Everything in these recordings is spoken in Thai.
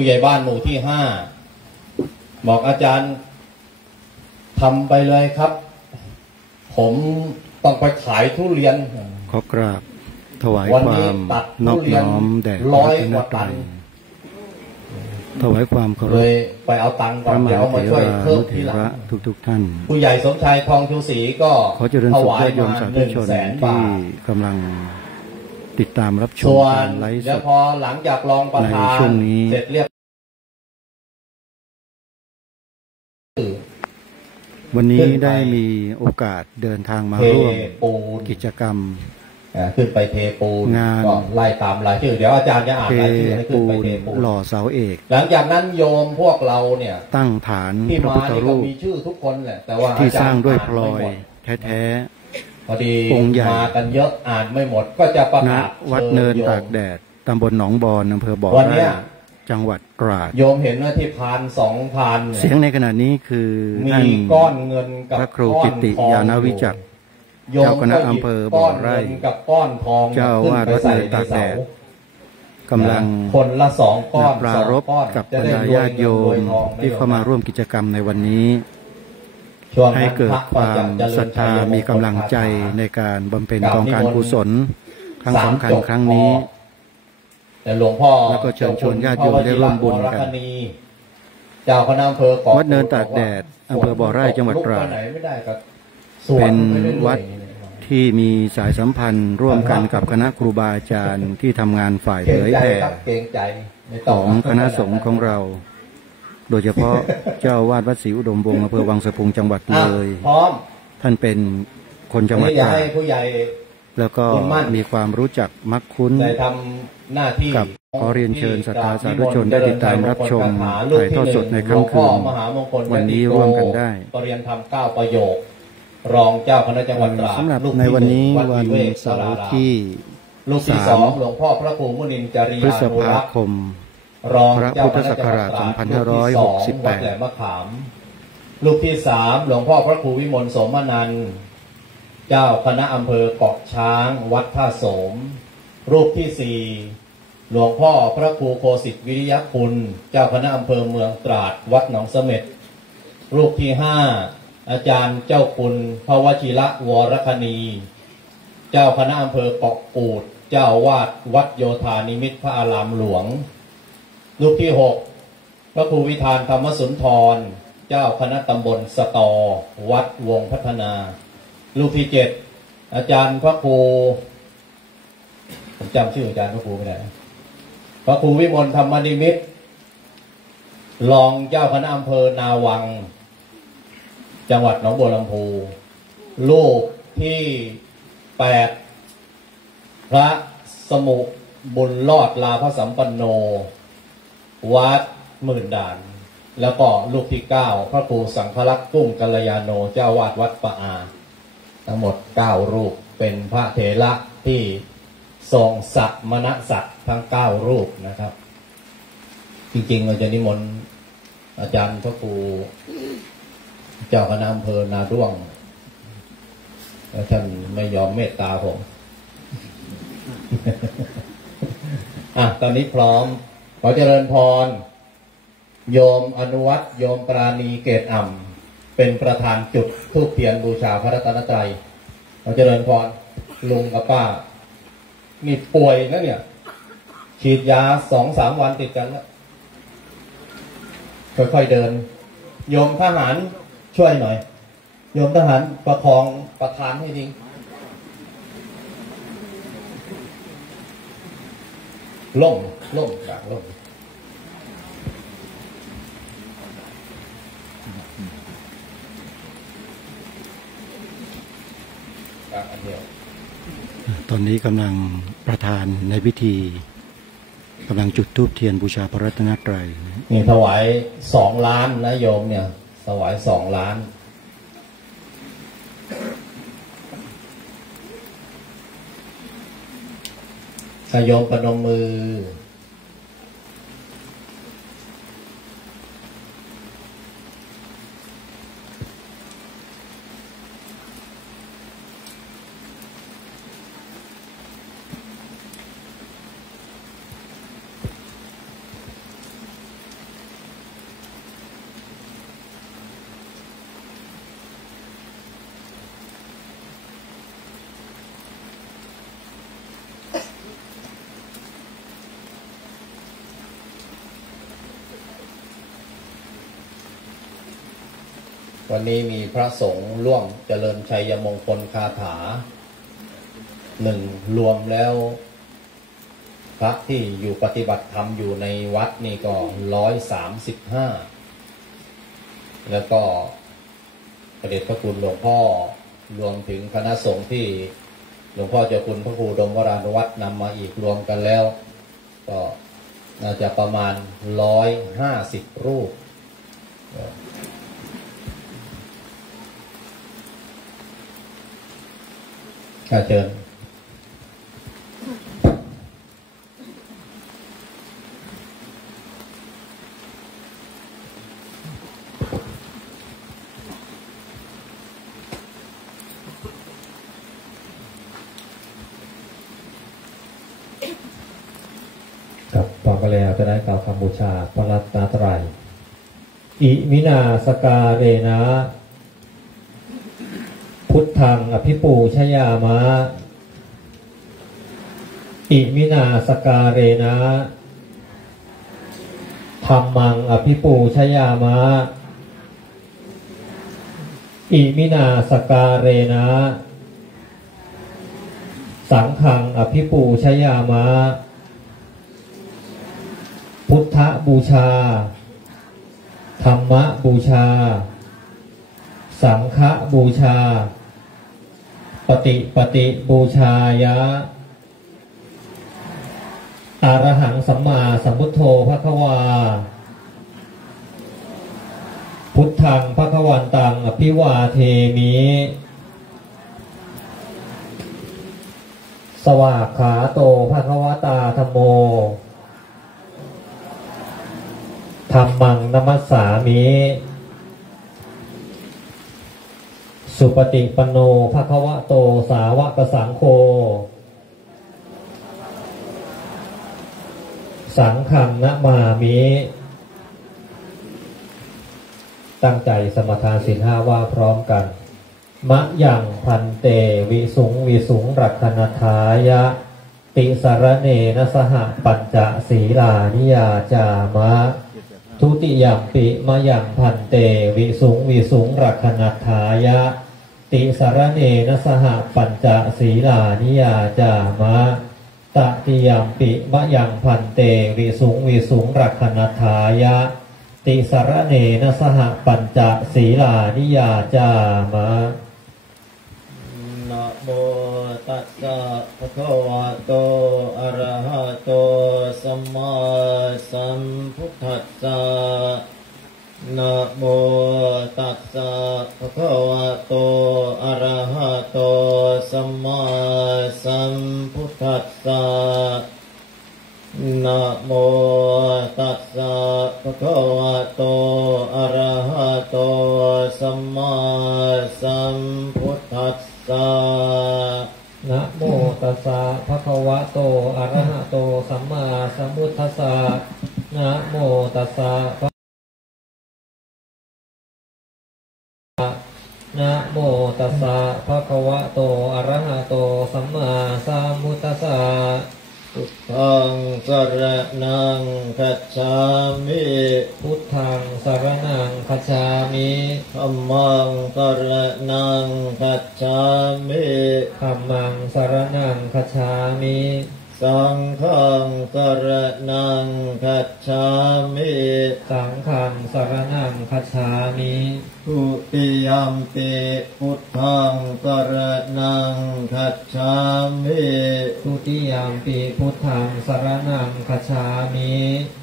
ผู้ใหญ่บ้านหมู่ที่5บอกอาจารย์ทำไปเลยครับผมต้องไปขายทุเรียนขอกราบถวายความนอบน้อมแด่พระรัตนตรัยถวายความเคารพไปเอาตังค์ก่อนเดี๋ยวมาช่วยเพิ่มทีหลังทุกท่านผู้ใหญ่สมชายทองชูศรีก็ขอเจริญสุขญาติโยมสาธุชนที่กำลังติดตามรับชมการไลฟ์สดพอหลังจากรองประธานในช่วงนี้เสร็จเรียบวันนี้ได้มีโอกาสเดินทางมาร่วมกิจกรรมขึ้นไปเทปูนงานก็ไล่ตามรายชื่อเดี๋ยวอาจารย์จะอ่านรายชื่อให้ขึ้นไปเทปูนหล่อเสาเอกหลังจากนั้นโยมพวกเราเนี่ยตั้งฐานพระพุทธรูปมีชื่อทุกคนแหละแต่ว่าที่สร้างด้วยพลอยแท้ๆพอดีองค์ใหญ่มากันเยอะอ่านไม่หมดก็จะประกาศวัดเนินตากแดดตำบลหนองบอนอำเภอบ่อไร่จังหวัดตราดโยมเห็นว่าที่พาน2 พานเสียงในขณะนี้คือมีก้อนเงินกับพระครูกิติยานวิจักรเจ้าคณะอำเภอบ่อไร่เจ้าวาดวัดเนินตากแดดกำลังคนละ2 ก้อนปรารภกับบรรดาญาติโยมที่เข้ามาร่วมกิจกรรมในวันนี้ให้เกิดความศรัทธามีกำลังใจในการบำเพ็ญกองการกุศลครั้งสำคัญครั้งนี้หลวงพ่อแล้วก็เชิญชวนญาติโยมได้ร่วมบุญกันเจ้าคณะอำเภอวัดเนินตากแดดอำเภอบ่อไร่จังหวัดตราดเป็นวัดที่มีสายสัมพันธ์ร่วมกันกับคณะครูบาอาจารย์ที่ทำงานฝ่ายเผยแผ่ของคณะสงฆ์ของเราโดยเฉพาะเจ้าวาดวัดศรีอุดมวงศ์อำเภอวังสะพุงจังหวัดเลยท่านเป็นคนจังหวัดตราดแล้วก็มีความรู้จักมักคุ้นกับขอเรียนเชิญศรัทธาสาธุชนได้ติดตามรับชมถ่ายทอดสดในค่ำคืนวันนี้ร่วมกันได้ปรริยนธรรม9 ประโยครองเจ้าคณะจังหวัดตราดสำหรับในวันนี้วันเสาร์ที่3หลวงพ่อพระครูมุนินทร์จริยานุรักษ์รองเจ้าคณะจังหวัดตราดวัดแหลมมะขามรูปที่3หลวงพ่อพระครูวิมลโสมนันท์เจ้าคณะอำเภอเกาะช้างวัดท่าโสมรูปที่4หลวงพ่อพระครูโคสิทธิวิริยคุณเจ้าคณะอำเภอเมืองตราดวัดหนองเสม็ดรูปที่5อาจารย์เจ้าคุณพระวชิระวรคณีเจ้าคณะอำเภอเกาะกูดเจ้าวาดวัดโยธานิมิตรพระอารามหลวงรูปที่6พระครูวิธานธรรมสุนทรเจ้าคณะตำบลสตอวัดวงพัฒนารูปที่7อาจารย์พระครูผมจำชื่ออาจารย์พระครูไม่ได้พระครูวิมลธรรมนิมิตรรองเจ้าคณะอำเภอนาวังจังหวัดหนองบัวลำพูรูปที่8พระสมุบุญรอดลาภสัมปันโนวัดหมื่นด่านแล้วก็รูปที่9พระครูสังฆลักษณ์กุ้งกัลยาโนเจ้าวาดวัดปะอาทั้งหมด9 รูปเป็นพระเถระที่ทรงศักดิ์มณศักดิ์ทั้ง9 รูปนะครับจริงๆเราจะนิมนต์อาจารย์พระครูเจ้าคณะอำเภอนาด้วงแล้วท่านไม่ยอมเมตตาผมตอนนี้พร้อมขอเจริญพรโยมอนุวัฒน์โยมปราณีเกตอ่ำเป็นประธานจุดธูปเทียนบูชาพระรัตนตรัยขอเจริญพรลุงกับป้านี่ป่วยนะเนี่ยฉีดยา2-3 วันติดกันแล้วค่อยๆเดินโยมทหารช่วยหน่อยโยมทหารประคองประธานให้ดีล่มกลางล่มตอนนี้กำลังประธานในพิธีกำลังจุดธูปเทียนบูชาพระรัตนตรัยนี่ถวาย2 ล้านนะโยมเนี่ยถวาย2 ล้านโยมประนมมือ วันนี้มีพระสงฆ์ร่วมเจริญชัยมงคลคาถา1รวมแล้วพระที่อยู่ปฏิบัติธรรมอยู่ในวัดนี่ก็135แล้วก็พระเดชพระคุณหลวงพ่อรวมถึงคณะสงฆ์ที่หลวงพ่อเจ้าคุณพระครูดมวรานุวัฒน์นำมาอีกรวมกันแล้วก็น่าจะประมาณ150รูปเชิญครับต่อไปแล้วจะได้กล่าวคำบูชาพระรัตนตรัยอิมินาสการเรนะพุทธังอภิปูชยามะอิมินาสการเรนะธัมมังอภิปูชยามะอิมินาสการเรนะสังฆังอภิปูชยามะพุทธบูชาธรรมบูชาสังฆบูชาปฏิบูชายะอรหังสัมมาสัมพุทโธภควาพุทธังภควันตังอภิวาเทมิสวากขาโตภควตาธัมโมธัมมังนัมมัสสามิสุปฏิปันโนภควโตสาวกสังโฆสังฆังนะมามิตั้งใจสมทานศีล 5ว่าพร้อมกันมะยังพันเตวิสุงรักขณทายะติสารเนนะสหปัญจศีลานิยาจามะทุติยัมปิมะยังพันเตวิสุงรักขณทายะติสารเนนะสหปัญจศีลานิยาจามะตติยัมปิมะยังพันเตวิสุงรักขณทายะติสารเนนะสหปัญจศีลานิยาจามะนะโมตัสสะภะคะวะโตอะระหะโตสัมมาสัมพุทธัสสะนะโมตัสสะภะคะวะโตอะระหะโตสัมมาสัมพุทธัสสะนะโมตัสสะภะคะวะโตอะระหะโตสัมมาสัมพุทธัสสะนะโมตัสสะภะคะวะโตอะระหะโตสัมมาสัมพุทธัสสะนะโมตัสสะนะโมตัสสะภะคะวะโตอะระหะโตสัมมาสัมพุทธัสสะพุทธังสรณังคัจฉามิพุทธังสรณังคัจฉามิธัมมังสรณังคัจฉามิธัมมังสรณังคัจฉามิสังฆังสรณังคัจฉามิสังฆังสรณังคัจฉามิทุติยัมปิพุทธังสรณังคัจฉามิทุติยัมปิพุทธังสรณังคัจฉามิ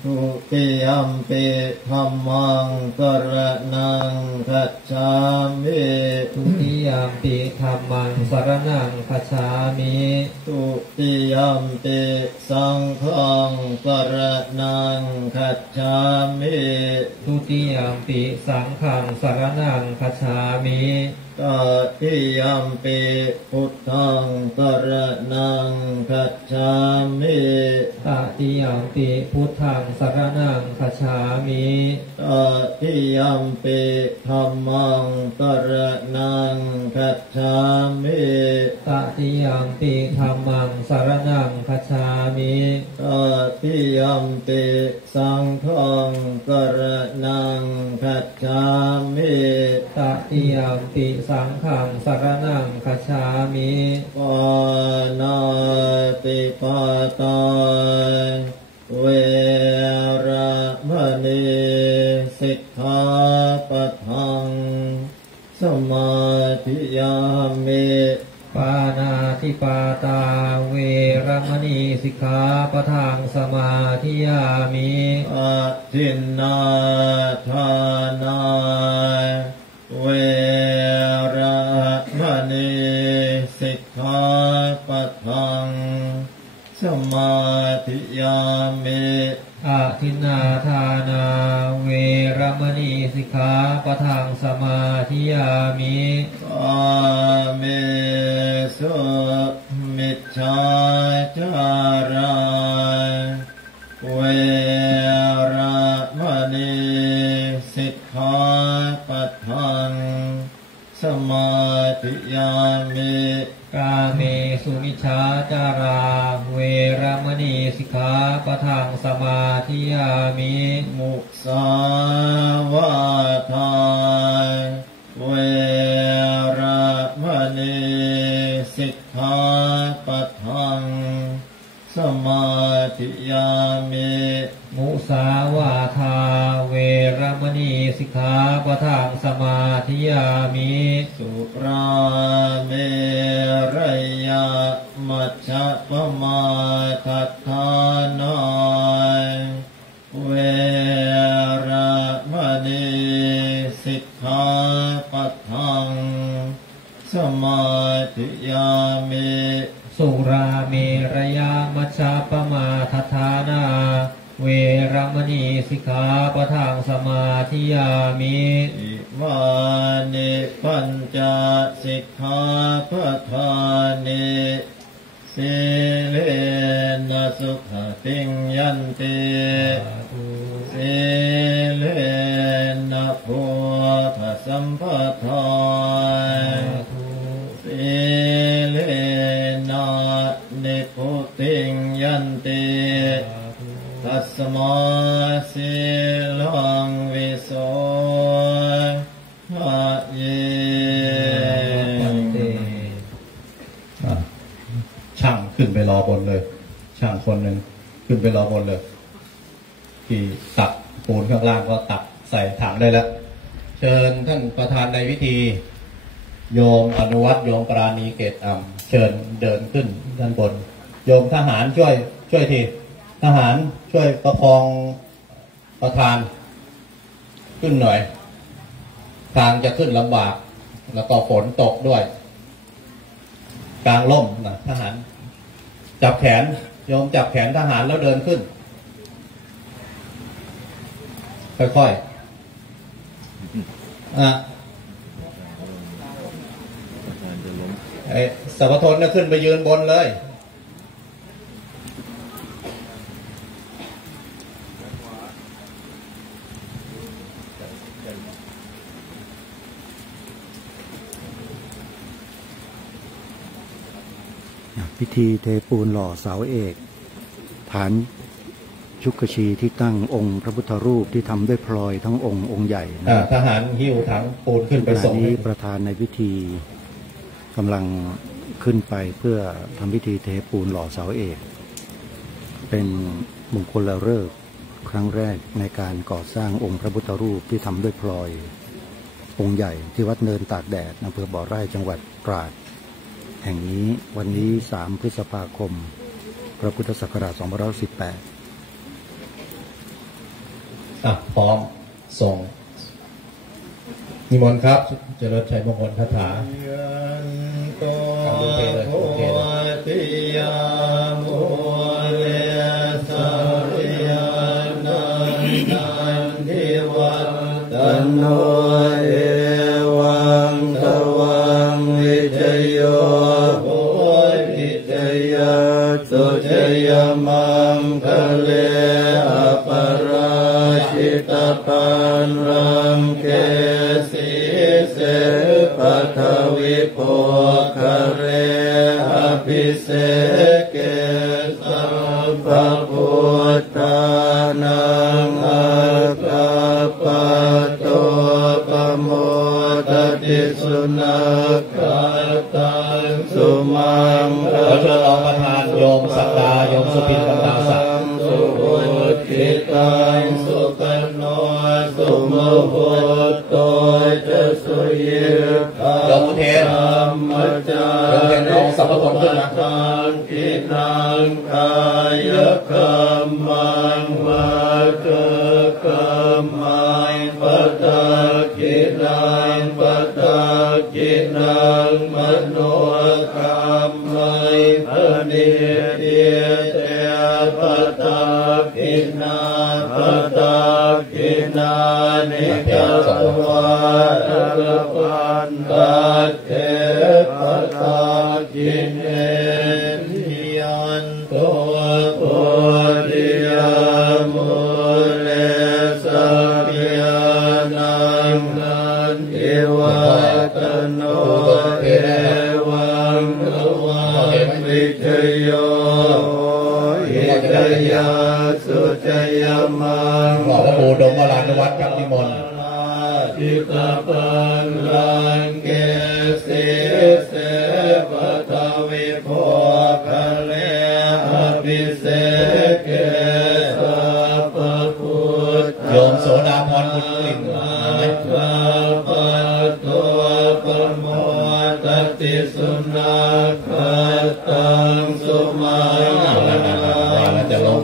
ทุติยัมปิธัมมังสรณังคัจฉามิทุติยัมปิธัมมังสรณังคัจฉามิทุติยัมปิสังฆังสรณังคัจฉามิทุติยัมปิสังฆังสรณังคัจฉามิตติยัมปิพุทธังสรณังคัจฉามิตติยัมปิพุทธังสรณังคัจฉามิตติยัมปิธัมมังสรณังคัจฉามิตติยัมปิธัมมังสรณังคัจฉามิตติยัมปิสังฆังสรณังคัจฉามิต ตติยมปิสังฆังสรณังคัจฉามิปานาติปาตาเวระมณีสิกขาปะทังสมาธิยามิปานาติปาตาเวระมณีสิกขาปะทังสมาธิยามิอาทินนาทานาเวระมณีสิกขาปะทังสมาธิยามิอาทินนาทานาเวระมณีสิกขาปะทังสมาธิยามิอาเมสุมิจฉาจาราเวระมณีสิกขาปะทังสมาธิยามิกาเมสุมิจฉาจาราเวระมณีสิกขาปะทังสมาธิยามิมุสาวาทาเวระมณีสิกขาปะทังสมาธิยามิมุสาวาทาเวระมณีสิกขาปะทังสมาธิยามิสุราเมรยะมัชฌะปมาทัฏฐานาเวระมณีสิกขาปะทังสมาธิยามิสุราเมรยะมัชฌะปมาทัฏฐานาเวระมณีสิกขาปะทังสมาธิยามิอิมานิปัญจสิกขาปะทานิสีเลนะสุขติงยันติสีเลนะโพธสัมปทาสีเลนะนิพุติงยันติตัสมาสีลังวิโสหะเยช่างขึ้นไปรอบนเลยช่างคนหนึ่งขึ้นไปรอบนเลยที่ตักปูนข้างล่างก็ตักใส่ถังได้แล้วเชิญท่านประธานในพิธีโยมอนุวัตโยมปราณีเกตอ่ำเชิญเดินขึ้นด้านบนโยมทหารช่วยทีทหารช่วยประคองประธานขึ้นหน่อยทางจะขึ้นลำบากแล้วก็ฝนตกด้วยกลางร่มนะทหารจับแขนโยมจับแขนทหารแล้วเดินขึ้นค่อยๆไอ้สัพพทนเนี่ยขึ้นไปยืนบนเลยพิธีเทปูนหล่อเสาเอกฐานชุกชีที่ตั้งองค์พระพุทธรูปที่ทำด้วยพลอยทั้งองค์ใหญ่ทหารหิ้วถังปูนขึ้นไปส่งนี้ประธานในพิธีกำลังขึ้นไปเพื่อทำพิธีเทปูนหล่อเสาเอกเป็นมงคลฤกษ์ครั้งแรกในการก่อสร้างองค์พระพุทธรูปที่ทำด้วยพลอยองค์ใหญ่ที่วัดเนินตากแดดอำเภอบ่อไร่จังหวัดตราดแห่งนี้วันนี้3 พฤษภาคมพระพุทธศักราช2518พร้อมส่งนิมนต์ครับเจริญชัยมงคลคาถาโพธิยาโมเลสริยานันทิวัตตันโนเอวังตวังวิจโยโพธิจยาสุจยมังคะเลอปราชิตปันรังเกสีเสปัทวิโภคะเรอภิเสเกสัมภพุทธานังอาคาปะโตปโมต นักขัตังสุมังขอเชิญรองประธานโยมศักดาโยมสุพินกันดาศักดิ์สุพุทธิตังสุกันโนสุโมโหโตจะสุยิโยมอุเทนธรรมจาโยมอุเทนน้องสัพพะขึ้นนะกินังกายกรรมังวาจากรรมังปัตตากินังปัตตากินังมโนกรรมังอนิเดียเตปัตตากินาปัตตากินานิกัสวะอรปันตัตเถปัตตากิเนยันโตโพธิยามุเลสัพยานังนันทิวัตโนเอวังขวังวิจโยอิจยาสุจยมังหล่อพระโพดมวรานวัฒน์ครับนิมนต์ทิตาปังลังเกสิเสปทวิโภคะเลอภิเศษเกสัพพุทธโยมโสดาพรบุญกลิ่นปัตโตปโมตติสุนัขตังสุมาจะลง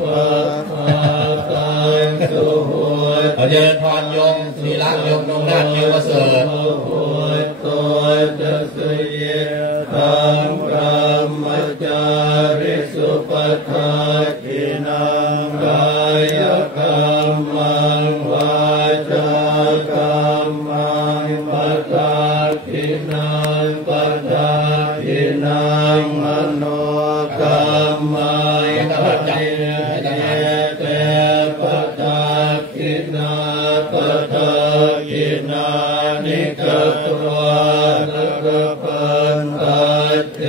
เอาเจริญพรโยมศีละโยมนงนาถโยมเสริฐตัวจะสยธรรมพระมจาริสุปทากินังกายกรรมังวาจากรรมังปัตตากินังปัตตากินังมโนกรรมังปฏิเยเตปัตตากินาปัตตากินานิกัตวานรปันตัตเถ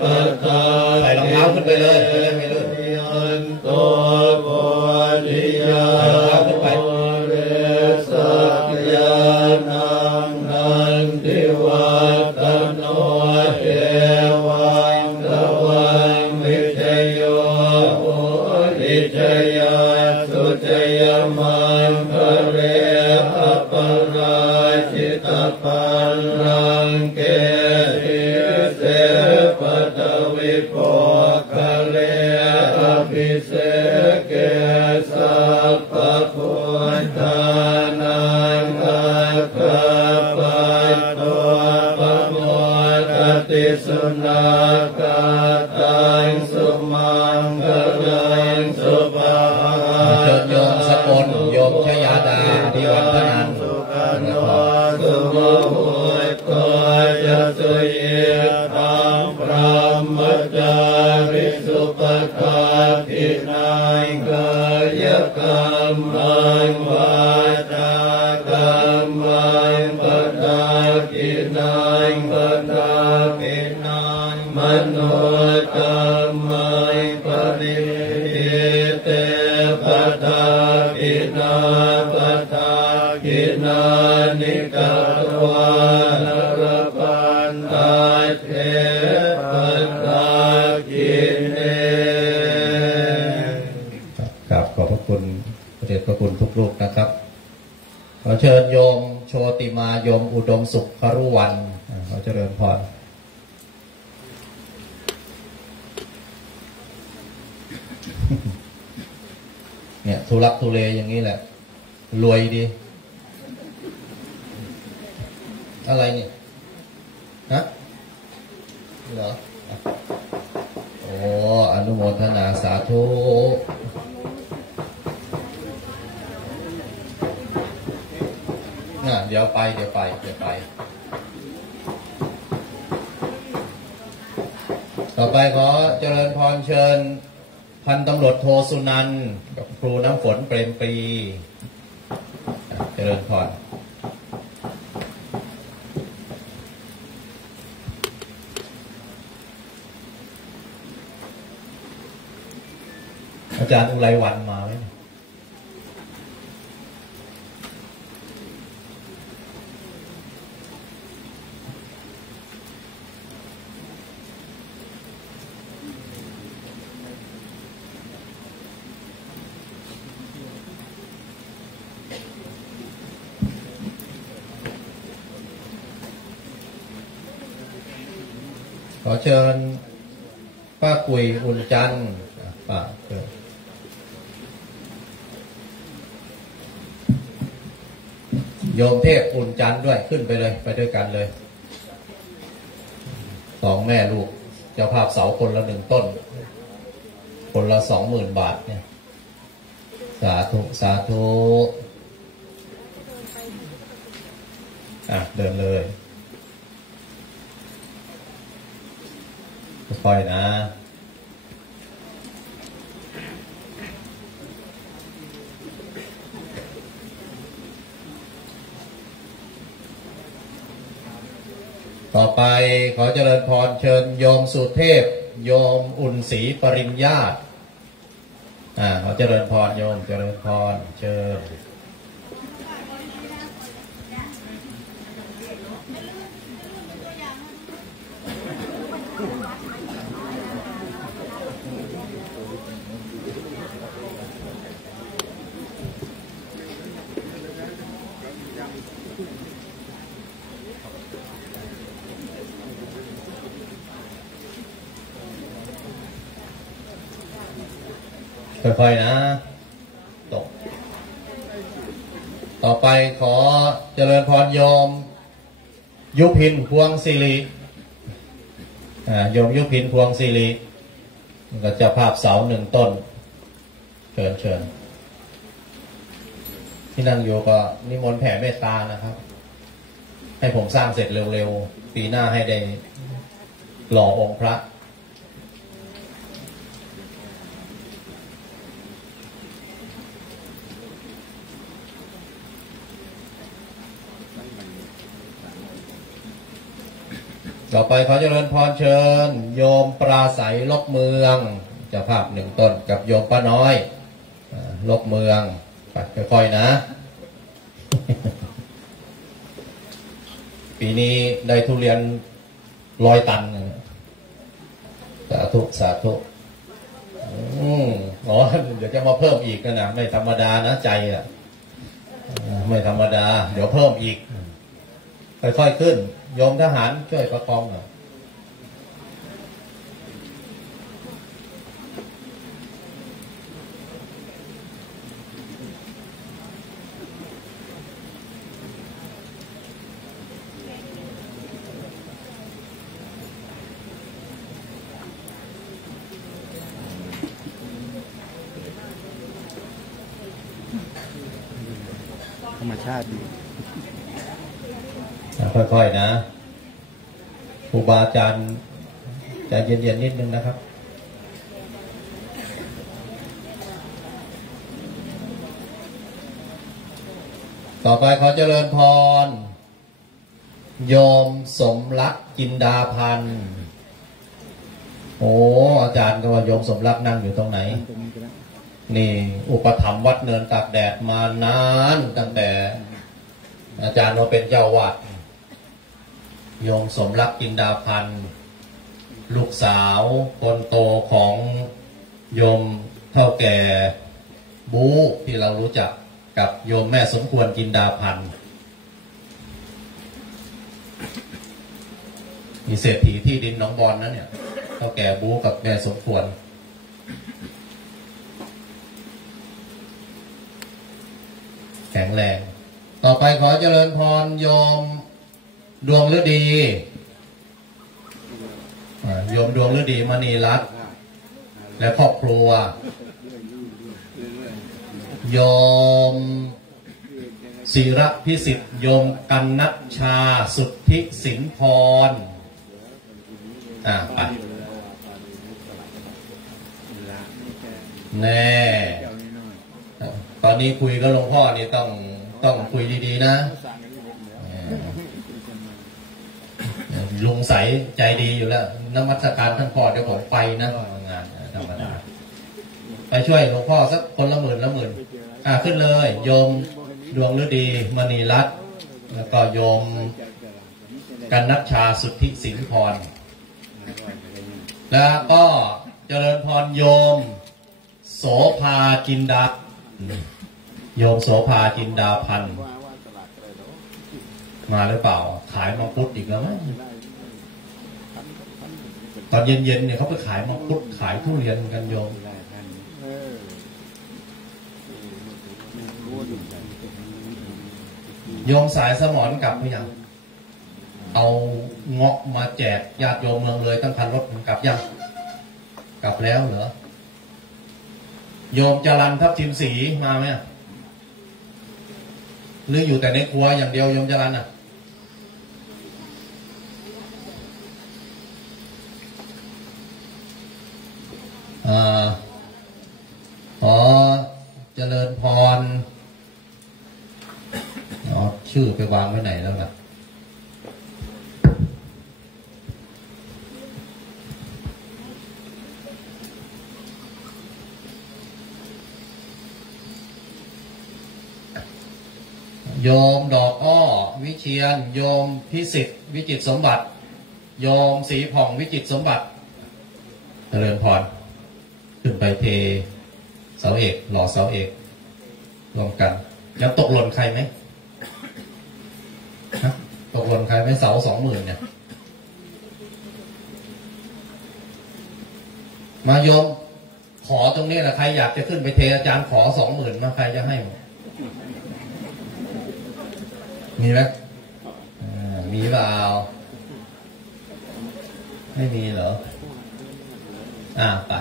ปัตตาใส่รองเท้าขึ้นไปเลยไม่ลื่นยันโตโพธิยาโมเรสักยานังนันทิวัตโนเอวังขวังวิจโยโหติจยาสุจยมังคะเรอปราชิตปันรังเกติเสปทวิโภคะเลอภิเศษเกสัพพพุทธานังอาคาปัตโตปโมทติสุนัขตังสุมังคลังสุภาเชิญโยมสกลโยมชยาดาดิวัฒนันท์สุขันโนสุโมโหโตจะสุเยธังพระมจาริสุปทาทินังกายกรรมังวาจากรรมังปัตตากินังปัตตากินังมโนกรรมังปฏิเตปัตตากินาปัตตากินานิกัตวานรปันตัตเถปัตตากิเนครับขอบพระคุณพระเดชพระคุณทุกรูปนะครับขอเชิญโยมโชติมาโยมอุดมสุขครุวันขอเจริญพรเนี่ยทุลักทุเลอย่างนี้แหละรวยดีอะไรเนี่ยฮะเหรอโอ้อนุโมทนาสาธุเดี๋ยวไปต่อไปขอเจริญพรเชิญพันตำรวจโทสุนันท์กับครูน้ำฝนเปรมปรีเจริญพรอาจารย์อุไรวันมาไหม จ ขอเชิญป้ากุยอุ่นจันทร์ป้าเชิญโยมเทพอุ่นจันทร์ด้วยขึ้นไปเลยไปด้วยกันเลยสองแม่ลูกเจ้าภาพเสาคนละ1 ต้นคนละ 20,000 บาทเนี่ยสาธุสาธุเดินเลยค่อยๆนะต่อไปขอเจริญพรเชิญโยมสุเทพโยมอุ่นศรีปริญญาติขอเจริญพรโยมเจริญพรเชิญค่อยๆนะตกต่อไปขอเจริญพรโยมยุพินพวงศิริโยมยุพินพวงศิริก็จะภาพเสา1 ต้นเชิญที่นั่งอยู่ก็นิมนต์แผ่เมตตานะครับให้ผมสร้างเสร็จเร็วๆปีหน้าให้ได้หล่อองค์พระต่อไปขอเจริญพรเชิญโยมปราศัยลบเมืองเจ้าภาพ1 ต้นกับโยมป้าน้อยลบเมืองค่อยๆนะปีนี้ได้ทุเรียน100 ตันสาธุสาธุเดี๋ยวจะมาเพิ่มอีกนะไม่ธรรมดานะใจไม่ธรรมดาเดี๋ยวเพิ่มอีกค่อยๆขึ้นโยมทหารช่วยประคองหน่อยธรรมชาติค่อยๆนะครูบาอาจารย์ใจเย็นๆนิดนึงนะครับต่อไปขอเจริญพรโยมสมรักจินดาพันธ์อาจารย์ก็ว่าโยมสมรักนั่งอยู่ตรงไหนนี่อุปถัมภ์วัดเนินตากแดดมานานตั้งแต่อาจารย์เราเป็นเจ้าวาดโยมสมรักจินดาพันธ์ลูกสาวคนโตของโยมเฒ่าแก่บู๊ที่เรารู้จักกับโยมแม่สมควรจินดาพันธ์มีเศรษฐีที่ดินหนองบอนนั้นเนี่ยเฒ่าแก่บู๊กับแม่สมควรแข็งแรงต่อไปขอเจริญพรโยมดวงฤดีโยมดวงฤดีมณีรัตน์และครอบครัวโยมศิระพิสิทธิ์โยมกันนัชชาสุทธิสินพรไปแน่ตอนนี้คุยกับหลวงพ่อนี่ต้องคุยดีๆนะลุงใสใจดีอยู่แล้วนมัสการท่านพ่อเดี๋ยวผมไปนะงานธรรมดาไปช่วยหลวงพ่อสักคนละหมื่นขึ้นเลยโยมดวงฤดีมณีรัตน์แล้วก็โยมกันนัชชาสุทธิสิงห์พรแล้วก็เจริญพรโยมโสภาจินดาโยมโสภาจินดาพันธ์มาหรือเปล่าขายมังคุดอีกแล้วมั้ย ตอนเย็นๆเนี่ยเขาไปขายมังคุดขายทุเรียนกันโยมโยมสายสมรกลับหรือยังเอาเงาะมาแจกญาติโยมเมืองเลยตั้งคันรถกลับยังกลับแล้วเหรอโยมจรัญทับทิมสีมาไหมหรืออยู่แต่ในครัวอย่างเดียวโยมจรัญอ่ะขอเจริญพรชื่อไปวางไว้ไหนแล้วล่ะโยมดอกอ้อวิเชียรโยมพิสิทธิ์วิจิตรสมบัติโยมศรีผ่องวิจิตรสมบัติเจริญพรขึ้นไปเทเสาเอกหล่อเสาเอกรวมกันยังตกหล่นใครไหมตกหล่นใครไหมเสา20,000เนี่ยมาโยมขอตรงนี้แหละใครอยากจะขึ้นไปเทอาจารย์ขอ20,000มาใครจะให้มีไหมมีเปล่าไม่มีเหรอไป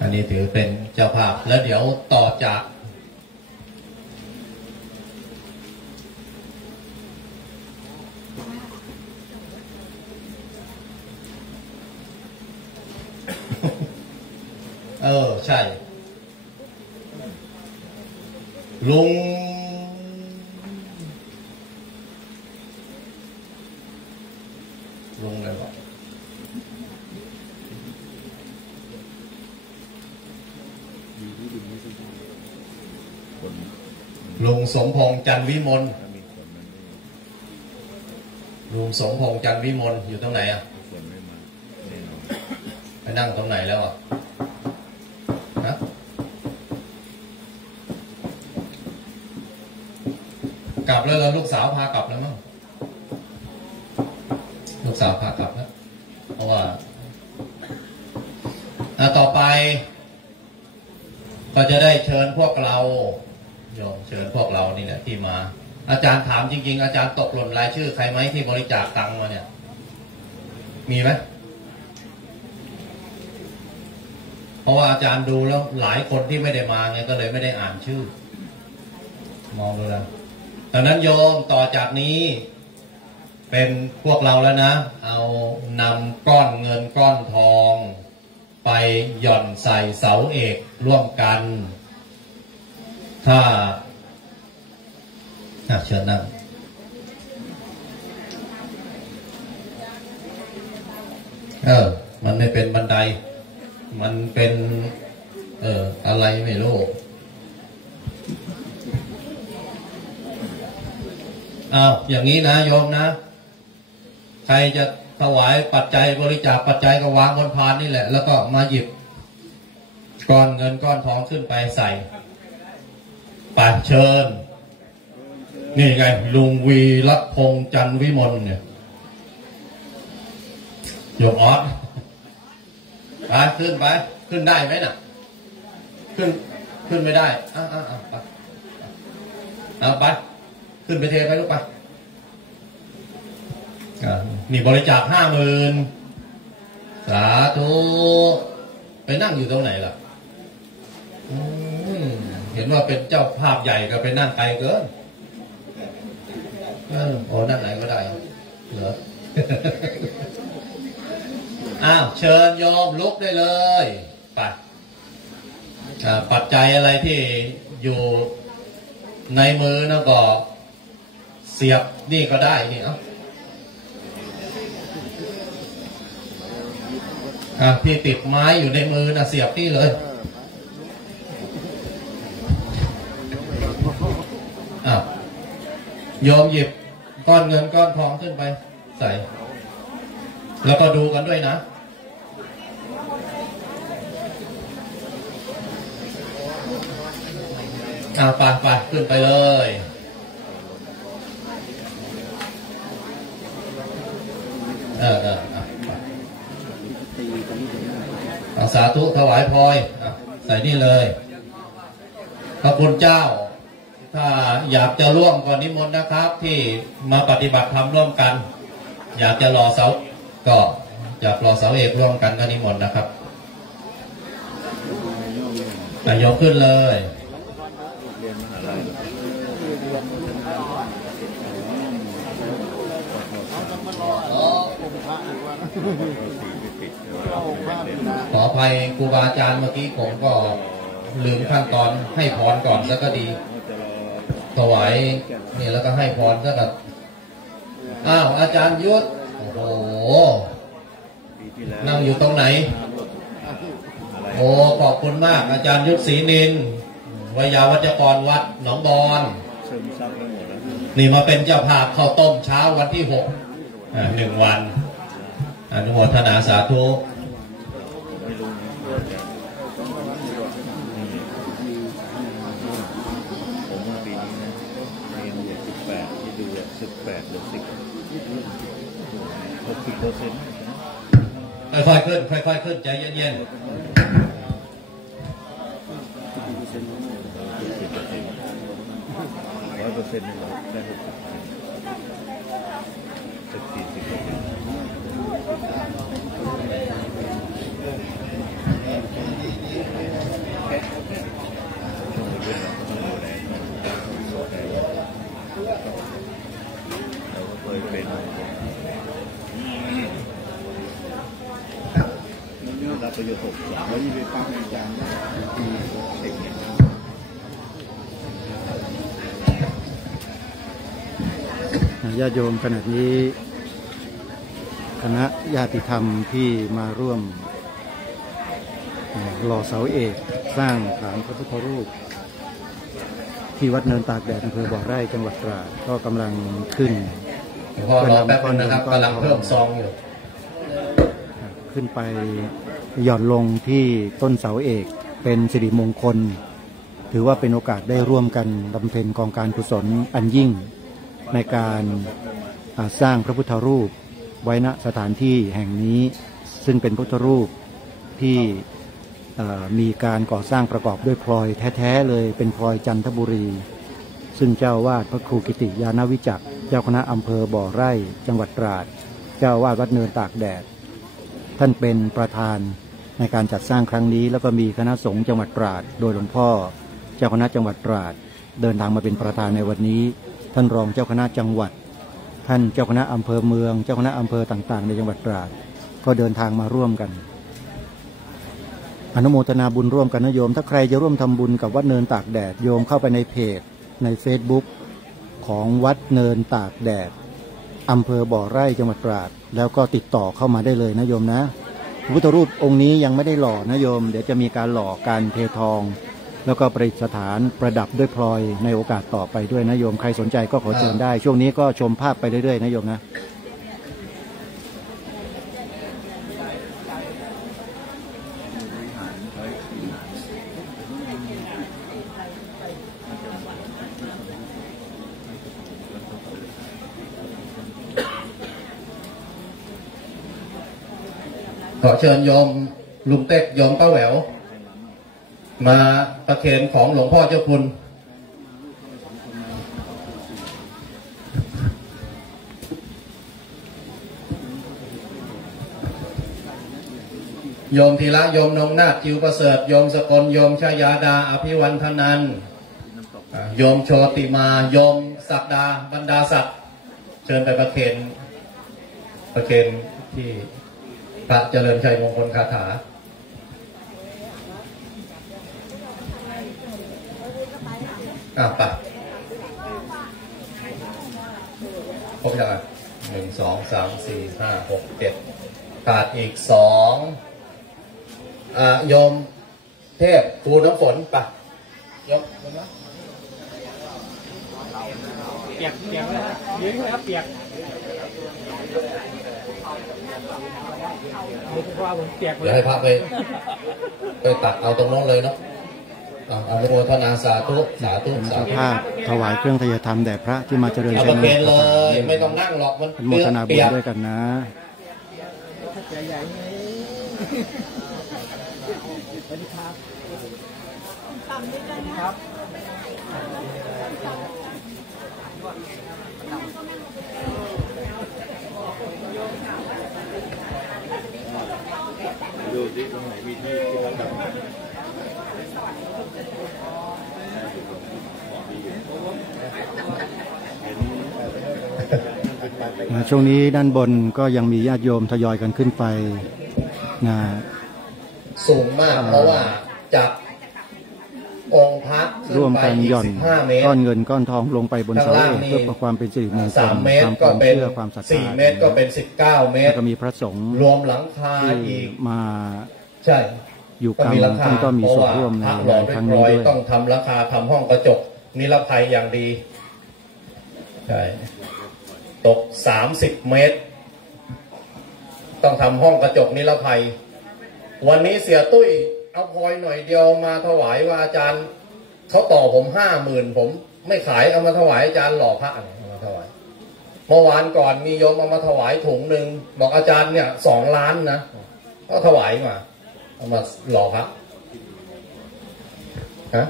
อันนี้ถือเป็นเจ้าภาพแล้วเดี๋ยวต่อจากใช่ลุงอะไรวะลุงสมพงษ์จันทร์วิมลลุงสมพงษ์จันทร์วิมลอยู่ตรงไหนอ่ะไปนั่งตรงไหนแล้วอ่ะฮะกลับแล้วลูกสาวพากลับแล้วมั้งลูกสาวพากลับแล้วเพราะว่าต่อไปก็จะได้เชิญพวกเราโยมเชิญพวกเรานี่แหละที่มาอาจารย์ถามจริงๆอาจารย์ตกหล่นรายชื่อใครไหมที่บริจาคตังค์มาเนี่ยมีไหมเพราะว่าอาจารย์ดูแล้วหลายคนที่ไม่ได้มาไงก็เลยไม่ได้อ่านชื่อมองดูแล้วดังนั้นโยมต่อจากนี้เป็นพวกเราแล้วนะเอานำก้อนเงินก้อนทองไปหย่อนใส่เสาเอกร่วมกันถ้าเชิญนั่งมันไม่เป็นบันไดมันเป็นอะไรไม่รู้อย่างนี้นะโยมนะใครจะถวายปัจจัยบริจาคปัจจัยก็วางบนพานนี่แหละแล้วก็มาหยิบก้อนเงินก้อนทองขึ้นไปใส่ไปเชิญนี่ไงลุงวีรัตพงษ์จันทร์วิมลเนี่ยโยมออสไปขึ้นได้ไหมน่ะขึ้นไม่ได้ไปขึ้นไปเทไปลูกไปนี่บริจาค50,000สาธุไปนั่งอยู่ตรงไหนล่ะเห็นว่าเป็นเจ้าภาพใหญ่ก็ไปนั่งไกลเกินนั่งไหนก็ได้เหรอ เชิญโยมลุกได้เลยไปปัจจัยอะไรที่อยู่ในมือนะก็เสียบนี่ก็ได้นี่ที่ติดไม้อยู่ในมือนะเสียบนี่เลยโยมหยิบก้อนเงินก้อนทองขึ้นไปใส่แล้วก็ดูกันด้วยนะไปขึ้นไปเลย าธุถวายพลอยใส่นี่เลยพระคุณเจ้าถ้าอยากจะร่วมก่อนนิมนต์นะครับที่มาปฏิบัติธรรมร่วมกันอยากจะรอเสาก็อยากรอเสาเอกร่วมกันก็นิมนต์นะครับยกขึ้นเลยขออภัยครูบาอาจารย์เมื่อกี้ผมก็ลืมขั้นตอนให้พรก่อนแล้วก็ดีถวายนี่แล้วก็ให้พรซะกับอ้าวอาจารย์ยุทธโอ้โหนั่งอยู่ตรงไหนโอ้ขอบคุณมากอาจารย์ยุทธศรีนินวิยาวัจกรวัดหนองบอนนี่มาเป็นเจ้าภาพข้าวต้มเช้าวันที่1 วันอนุโมทนาสาธุค่อยๆขึ้นค่อยๆขึ้นใจเย็นๆ100%ได้ประโยชน์แล้วยิ่งไปฟังอาจารย์เด็กญาติโยมขณะนี้คณะญาติธรรมที่มาร่วมหล่อเสาเอกสร้างฐานพระพุทธรูปที่วัดเนินตากแดดอำเภอบ่อไร่จังหวัดตราดก็กำลังขึ้นพอรอแป๊บนึงนะครับกำลังเพิ่มซองอยู่ขึ้นไปหย่อนลงที่ต้นเสาเอกเป็นสิริมงคลถือว่าเป็นโอกาสได้ร่วมกันบำเพ็ญกองการกุศลอันยิ่งในการสร้างพระพุทธรูปไว้ณสถานที่แห่งนี้ซึ่งเป็นพุทธรูปที่มีการก่อสร้างประกอบด้วยพลอยแท้ๆเลยเป็นพลอยจันทบุรีซึ่งเจ้าวาดพระครูกิติยานวิจักรเจ้าคณะอำเภอบ่อไร่จังหวัดตราดเจ้าวาดวัดเนินตากแดดท่านเป็นประธานในการจัดสร้างครั้งนี้แล้วก็มีคณะสงฆ์จังหวัดตราดโดยหลวงพ่อเจ้าคณะจังหวัดตราดเดินทางมาเป็นประธานในวันนี้ท่านรองเจ้าคณะจังหวัดท่านเจ้าคณะอำเภอเมืองเจ้าคณะอำเภอต่างๆในจังหวัดตราดก็เดินทางมาร่วมกันอนุโมทนาบุญร่วมกันนะโยมถ้าใครจะร่วมทำบุญกับวัดเนินตากแดดโยมเข้าไปในเพจใน Facebook ของวัดเนินตากแดดอำเภอบ่อไร่จังหวัดตราดแล้วก็ติดต่อเข้ามาได้เลยนะโยมนะพระพุทธรูปองค์นี้ยังไม่ได้หล่อนะโยมเดี๋ยวจะมีการหล่อการเททองแล้วก็ประดิษฐานประดับด้วยพลอยในโอกาสต่อไปด้วยนะโยมใครสนใจก็ขอเชิญได้ช่วงนี้ก็ชมภาพไปเรื่อยๆนะโยมนะขอเชิญโยมลุงเต็กโยมป้าแหววมาประเคนของหลวงพ่อเจ้าคุณโยมธีระโยมนงนาถจิวประเสริฐโยมสกลโยมชยาดาอภิวันธนันโยมโชติมาโยมศักดาบรรดาศักดิ์เชิญไปประเคนที่พระเจริญชัยมงคลคาถาไปครบยัง1 2 3 4 5 6 7ขาดอีก2โยมเทพภูน้ำฝนไปยกนะเปียกเลยยืนเลยครับเปียกเดี๋ยวให้พระไปตัดเอาตรงนั้นเลยเนาะอนุโมทนาสาธุสาธุสาธุถวายเครื่องทยธรรมแด่พระที่มาเจริญชัยมงคลเลยไม่ต้องนั่งหรอกมันอนุโมทนาบุญด้วยกันนะ สวัสดีครับทำด้วยกันนะครับดูสิตรงไหนมีที่ระดับช่วงนี้ด้านบนก็ยังมีญาติโยมทยอยกันขึ้นไปนะสูงมากเพราะว่าจากองค์พระร่วมกันหย่อนก้อนเงินก้อนทองลงไปบนเสาเอกเพื่อความเป็นสิริมงคลตามความเชื่อความศรัทธา4 เมตรก็เป็น19 เมตรก็มีพระสงฆ์รวมหลังคาอีกมาใช่อยู่กลางท่านก็มีส่วนร่วมในครั้งนี้ด้วยต้องทำหลังคาทำห้องกระจกนิรภัยอย่างดีใช่ตก30 เมตรต้องทำห้องกระจกนิรภัยวันนี้เสียตุ้ยเอาพลอยหน่อยเดียวมาถวายว่าอาจารย์เขาต่อผม50,000ผมไม่ขายเอามาถวายอาจารย์หล่อพระเอามาถวายเมื่อวานก่อนมีโยมเอามาถวายถุงหนึ่งบอกอาจารย์เนี่ย2 ล้านนะก็ถวายมาเอามาหล่อพระฮะ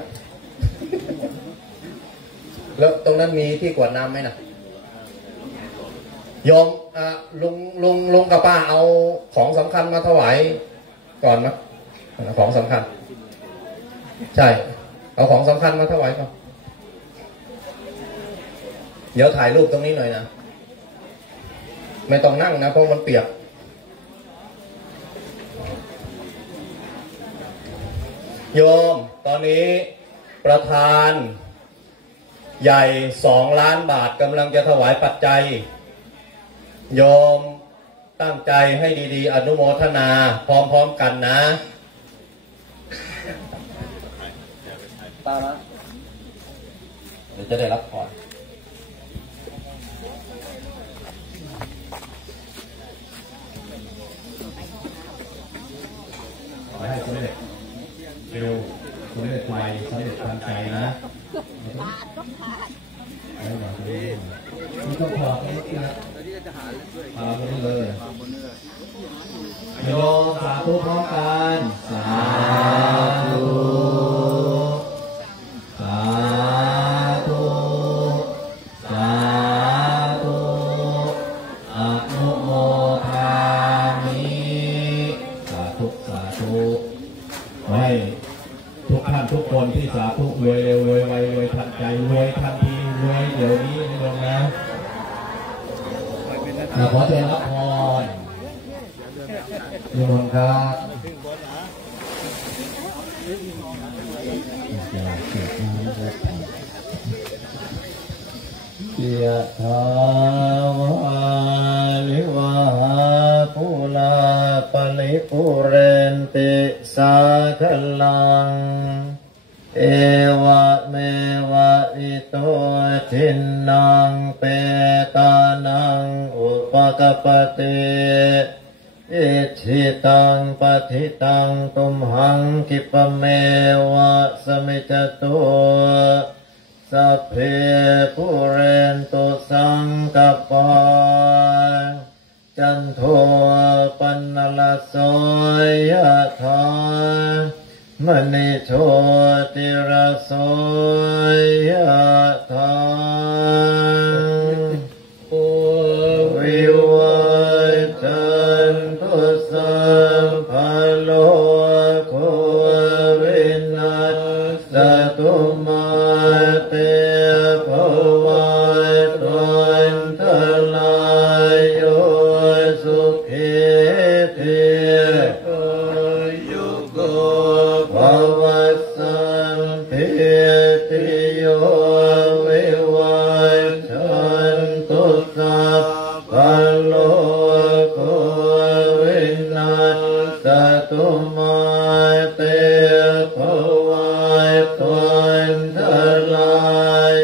แล้วตรงนั้นมีที่กวดน้ำไหมนะโยมลุงกับป้าเอาของสำคัญมาถวายก่อนนะของสำคัญใช่เอาของสำคัญมาถวายก่อนเดี๋ยวถ่ายรูปตรงนี้หน่อยนะไม่ต้องนั่งนะเพราะมันเปียกโยมตอนนี้ประธานใหญ่2 ล้านบาทกำลังจะถวายปัจจัยโยมตั้งใจให้ดีๆอนุโมทนาพร้อมๆกันนะตาละเดี๋ยวจะได้รับพรขอให้คุณได้เร็วคุณได้ไวสำเร็จทันใจนะไม่ต้องพอนะพาไปเลยโยมสาธุพร้อมกันสาธุสาธุสาธุอนุโมทามิสาธุสาธุให้ทุกท่านทุกคนที่สาธุรวยเร็วรวยไวรวยทันใจรวยทันทีรวยเดี๋ยวนี้ลงนะขอเชิญรับพรนิมนต์ครับยะถาวาลิวาปุลาปลิปุเรนติสาคลังเอวะเมวะอิโตทินังเปตานังอุปกปติอิทิตังปฏิตังตุมหังคิปเมวะสมิจตุสัพเพปุเรนตุสังกปาจันโทปนลโสยถามณิโชติระโสยถาวิวัจันตุสัมภโลโควินัสตุมาเตภวัตวันตรายโยสุขิเทยุโกภวสัมภิติโยวิวัชันตุสัพพโลกวินัสตุมาเตภวัตวันตราย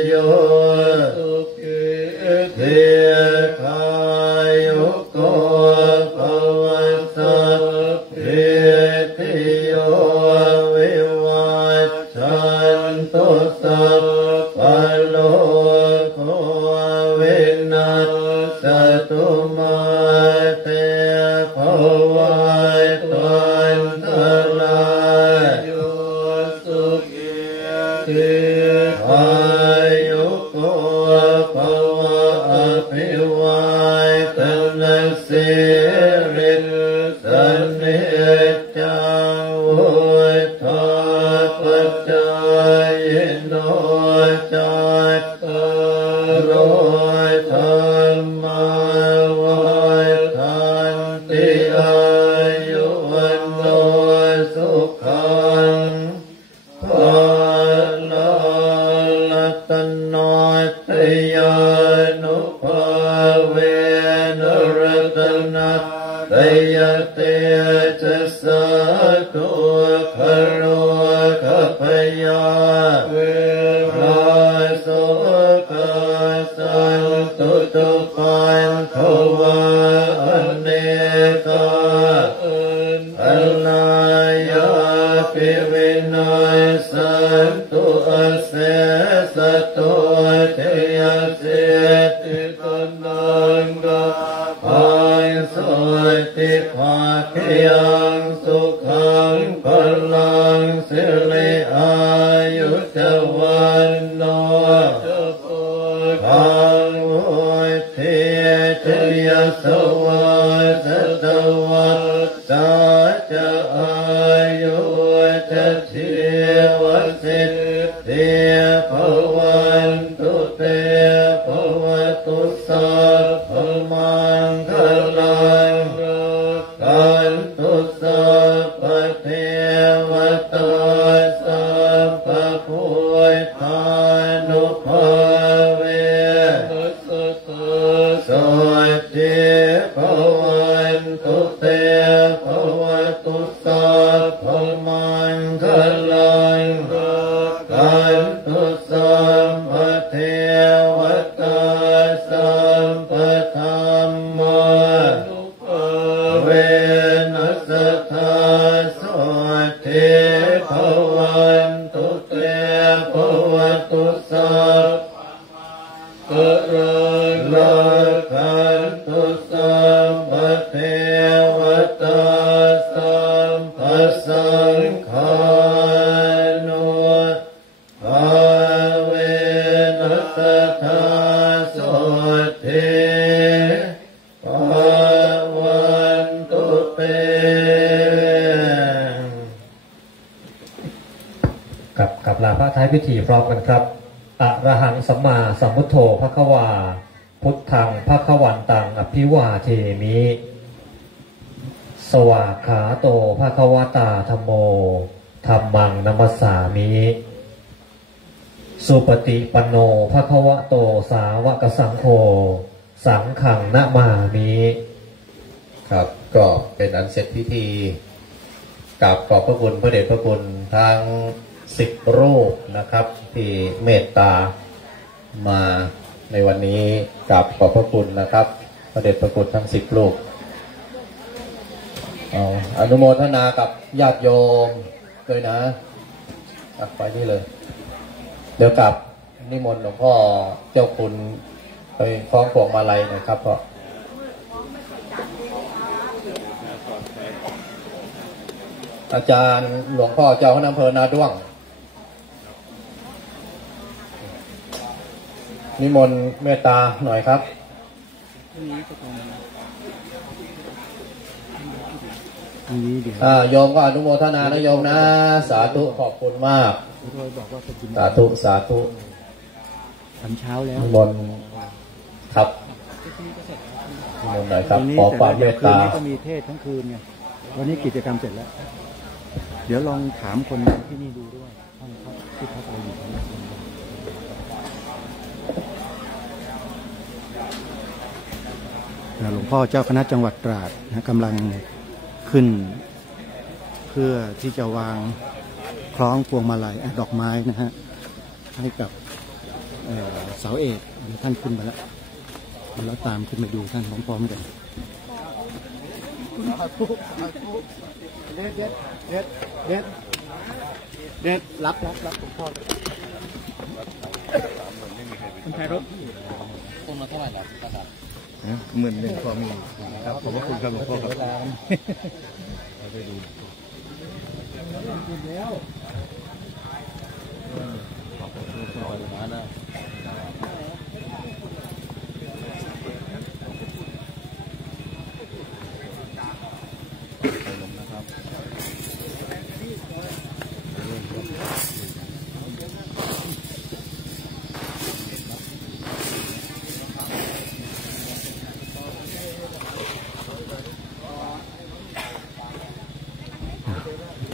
จัตตารธรรมาวัฏันติอายุวันโนสุขังภาลัตโนตยานุภาเวนรัตนัตตยเตจะสาตุขโรขพยาเวราโสกสันตุตุปันขวาอเนกาอัลลายาปิวินัยสันตุอาเสสตุเทยเสติตนังกาภายสติภาคยังสุขังพลังสิริอายุจวันโนขังโวยเทเทยสวัสตวัสสะจะอายุจะเทวสิทธิภวันตุเตภวตุสัพพมังคลังกันตุสัพพเทวตาสัพพพุทธานุภาเวสติภวันตุเตภวตุสัพพมังคลังกันตุสัพพเทวตาสัพพธรรมานุภาเวนัสสะโสติภวันตุเตภวตุสัพพลังกันตุสัพพเทวตาสัพพสังฆานุภาเวนัสสะโสติภวันตุเตกับลาพระท้ายพิธีพร้อมกันครับอะระหังสัมมาสัมพุทโธภควาพุทธังภควันตังอภิวาเทมิสวากขาโตภควตาธัมโมธัมมังนัมสสามิสุปฏิปันโนภควโตสาวกสังโฆสังฆังนะมามิครับก็เป็นอันเสร็จพิธีกับขอบพระคุณพระเดชพระคุณทั้ง10 รูปนะครับที่เมตตามาในวันนี้กับขอบพระคุณนะครับพระเดชพระคุณทั้ง10 รูปอนุโมทนากับญาติโยมด้วยนะไปนี่เลยเดี๋ยวกลับนิมนต์หลวงพ่อเจ้าคุณไปคล้องพวงมาลัยหน่อยครับพ่ออาจารย์หลวงพ่อเจ้าคณะอำเภอนาด้วงนิมนต์เมตตาหน่อยครับโยมก็อนุโมทนานะโยมนะสาธุขอบคุณมากสาธุสาธุทำเช้าแล้วนิมนต์ครับนิมนต์หน่อยครับขอความเมตตาก็มีเทศทั้งคืนไงวันนี้กิจกรรมเสร็จแล้วเดี๋ยวลองถามคนที่นี่ดูด้วยท่านครับที่พักอะไรอยู่หลวงพ่อเจ้าคณะจังหวัดตราดนะกำลังขึ้นเพื่อที่จะวางคล้องพวงมาลัยดอกไม้นะฮะให้กับเสาเอกเดี๋ยวท่านขึ้นมาแล้วตามขึ้นไปดูท่านพร้อมๆกันเด็ดรับหลวงพ่อคนไทยรถคนมาเท่าไหร่ล่ะ11,000พอมีครับขอบคุณครับหลวงพ่อครับไปดูแล้วขอบคุณนะ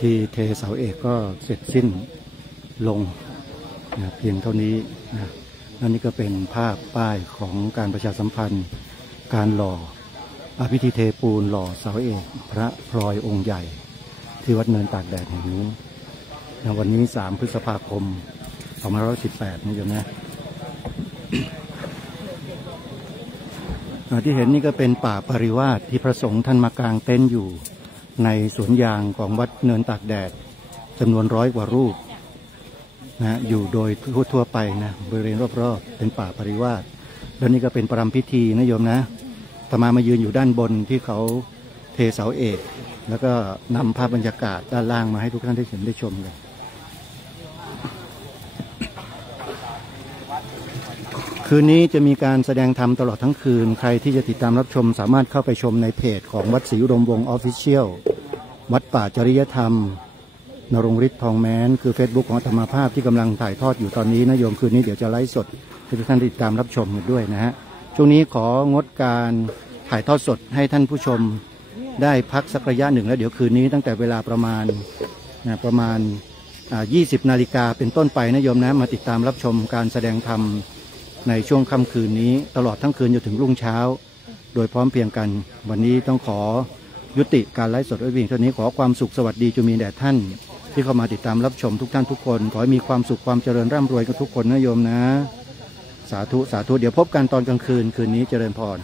ธีเทเสาเอกก็เสร็จสิ้นลงนะเพียงเท่านี้นะนั่นนี่ก็เป็นภาพป้ายของการประชาสัมพันธ์การหล่อพิธีเทปูนหล่อเสาเอกพระพลอยองค์ใหญ่ที่วัดเนินตากแดดแห่งนี้นะวันนี้3 พฤษภาคม 2518นะโยมนะ ที่เห็นนี่ก็เป็นป่าปริวาสที่พระสงฆ์ท่านมากางเต็นท์อยู่ในสวนยางของวัดเนินตากแดดจำนวน100 กว่ารูปนะอยู่โดยทั่วไปนะบริเวณรอบๆเป็นป่าปริวาสแล้วนี่ก็เป็นประรำพิธีนะโยมนะอาตมายืนอยู่ด้านบนที่เขาเทเสาเอกแล้วก็นำภาพบรรยากาศด้านล่างมาให้ทุกท่านได้เห็นได้ชมกันคืนนี้จะมีการแสดงธรรมตลอดทั้งคืนใครที่จะติดตามรับชมสามารถเข้าไปชมในเพจของวัดศรีอุดมวงศ์ออฟฟิเชียลวัดป่าจริยธรรมนรงฤทธิ์ทองแม้นคือ Facebook ของอาตมาภาพที่กำลังถ่ายทอดอยู่ตอนนี้นะโยมคืนนี้เดี๋ยวจะไลฟ์สดให้ทุกท่านติดตามรับชมกันด้วยนะฮะช่วงนี้ของดการถ่ายทอดสดให้ท่านผู้ชมได้พักสักระยะหนึ่งแล้วเดี๋ยวคืนนี้ตั้งแต่เวลาประมาณ 20 นาฬิกาเป็นต้นไปนะโยมนะมาติดตามรับชมการแสดงธรรมในช่วงค่ำคืนนี้ตลอดทั้งคืนจนถึงรุ่งเช้าโดยพร้อมเพรียงกันวันนี้ต้องขอยุติการไลฟ์สดไว้เพียงเท่านี้ขอความสุขสวัสดีจะมีแด่ท่านที่เข้ามาติดตามรับชมทุกท่านทุกคนขอให้มีความสุขความเจริญร่ำรวยกันทุกคนนะโยมนะสาธุสาธุเดี๋ยวพบกันตอนกลางคืนคืนนี้เจริญพร